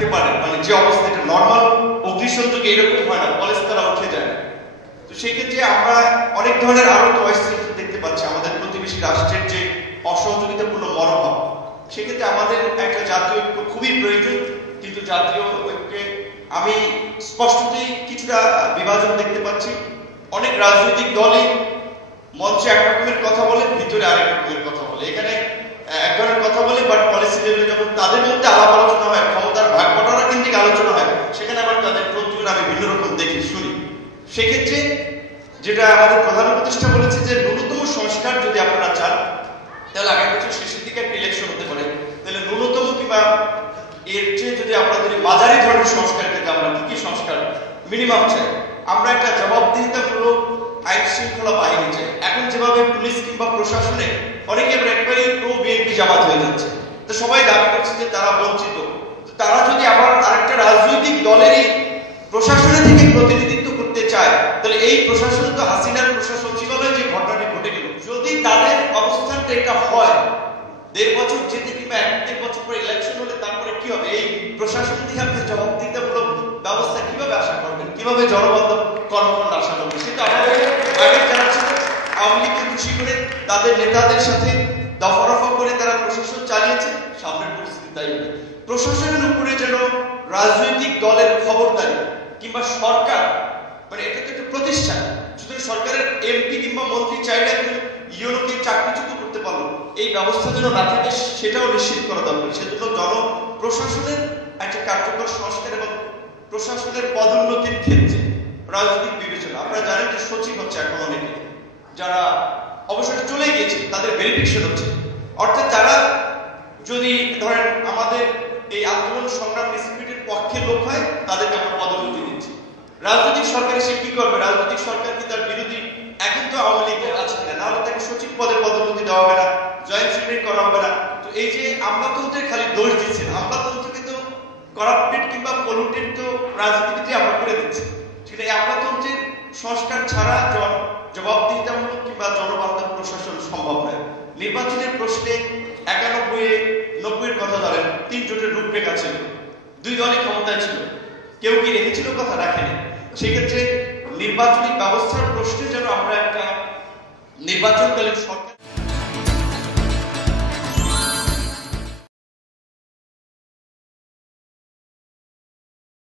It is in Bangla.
থাকতে পারে, মানে যে অবস্থা, এটা নর্মাল অগ্নিসংযোগে এরকম হয় না, কলেজ তারা উঠে যায়। তো সেই ক্ষেত্রে আমরা অনেক ধরনের আরো ভয়েস দেখতে পাচ্ছি আমাদের প্রতিবেশী রাষ্ট্রের যে অসহযোগিতাপূর্ণ মনোভাব। সেক্ষেত্রে আমাদের একটা জাতীয় ঐক্য খুবই প্রয়োজন, কিন্তু জাতীয় ঐক্যে আমি স্পষ্টতই কিছুটা বিভাজন দেখতে পাচ্ছি। অনেক রাজনৈতিক দলই মঞ্চে এক রকমের কথা বলে, ভিতরে আরেক রকমের কথা বলে। এখানে এক ধরনের কথা বলে, বাট পলিসি লেভেলে যখন তাদের মধ্যে আলাপ আলোচনা হয়, ক্ষমতার ভাগ বটারা কেন্দ্রিক আলোচনা হয়, সেখানে আবার তাদের প্রতিযোগিতা আমি ভিন্ন রকম দেখি, শুনি। সেক্ষেত্রে যেটা আমাদের প্রধান উপদেষ্টা বলেছে যে ন্যূনতম সংস্কার যদি আপনারা চান, তাহলে আগামী বছর শেষের দিকে একটা ইলেকশন হতে পারে, তাহলে ন্যূনতম কিংবা এর চেয়ে যদি আপনাদের মাঝারি ধরনের সংস্কার থেকে আমরা কি সংস্কার মিনিমাম চাই, আমরা একটা জবাবদিহিতামূলক আইন শৃঙ্খলা বাহিনী চাই। এখন যেভাবে পুলিশ কিংবা প্রশাসনে অনেকে একেবারে প্রো বিএনপি জামাত হয়ে যাচ্ছে, তো সবাই দাবি করছে যে তারা বঞ্চিত। তারা যদি আবার আরেকটা রাজনৈতিক দলের এই প্রশাসনের থেকে প্রতিনিধিত্ব করতে চায়, তাহলে এই প্রশাসন তো হাসিনার প্রশাসন ছিল না, যে ঘটনাটি ঘটে গেল। যদি তাদের অবস্থানটা এটা হয়, 1.5 বছর যেতে কিংবা 1.5 বছর পরে ইলেকশন হলে তারপরে কি হবে? এই প্রশাসন থেকে আপনি জবাবদিহিতামূলক ব্যবস্থা কিভাবে আশা করবেন, কিভাবে জনবান্ধব কর্মকাণ্ড আশা করবেন? সেটা আমাদের আগে যারা ছিল আওয়ামী লীগকে খুশি করে তাদের নেতাদের সাথে দফা রফা করে তারা প্রশাসন চালিয়েছে, সামনের পরিস্থিতি তাই হবে। প্রশাসনের উপরে যেন রাজনৈতিক দলের খবরদারি কিংবা সরকার, মানে এটা তো একটা প্রতিষ্ঠান, সুতরাং সরকারের এমপি কিংবা মন্ত্রী চাইলে ইউনোকে চাকরিচ্যুত করতে পারলো, এই ব্যবস্থা যেন না থাকে সেটাও নিশ্চিত করা দরকার। সেজন্য জনপ্রশাসনের একটা কার্যকর সংস্কার এবং প্রশাসনের পদোন্নতির ক্ষেত্রে রাজনৈতিক বিবেচনা। আপনারা জানেন যে সচিব হচ্ছে এখন অনেকে, যারা অবসরে চলে গিয়েছে, তাদের ভেরিফিকেশন হচ্ছে। অর্থাৎ যারা যদি ধরেন আমাদের এই আন্দোলন সংগ্রাম ইনস্টিটিউটের পক্ষে লোক হয়, তাদেরকে আমরা পদোন্নতি দিচ্ছি। রাজনৈতিক সরকার এসে কি করবে? রাজনৈতিক সরকার কি তার বিরোধী? এখন তো আওয়ামী লীগের আছে কিনা, নাহলে তাকে সচিব পদে পদোন্নতি দেওয়া হবে না, জয়েন্ট সেক্রেটারি করা হবে না। তো এই যে আমলাতন্ত্রের খালি দোষ দিচ্ছেন, আমলাতন্ত্রকে তো করাপ্টেড কিংবা পলিউটেড তো রাজনীতিতে আমরা করে দিচ্ছি। সেটা এই আমলাতন্ত্রের সংস্কার ছাড়া জবাবদিহিতামূলক কিংবা জনবান্ধব প্রশাসন সম্ভব নয়। নির্বাচনের প্রশ্নে 91-90-এর কথা ধরেন, 3 জোটের রূপরেখা ছিল, 2 দলই ক্ষমতায় ছিল, কেউ কি রেখেছিল কথা? রাখেনি। সেক্ষেত্রে নির্বাচনী ব্যবস্থার প্রশ্নে যেন আমরা একটা নির্বাচনকালীন সরকার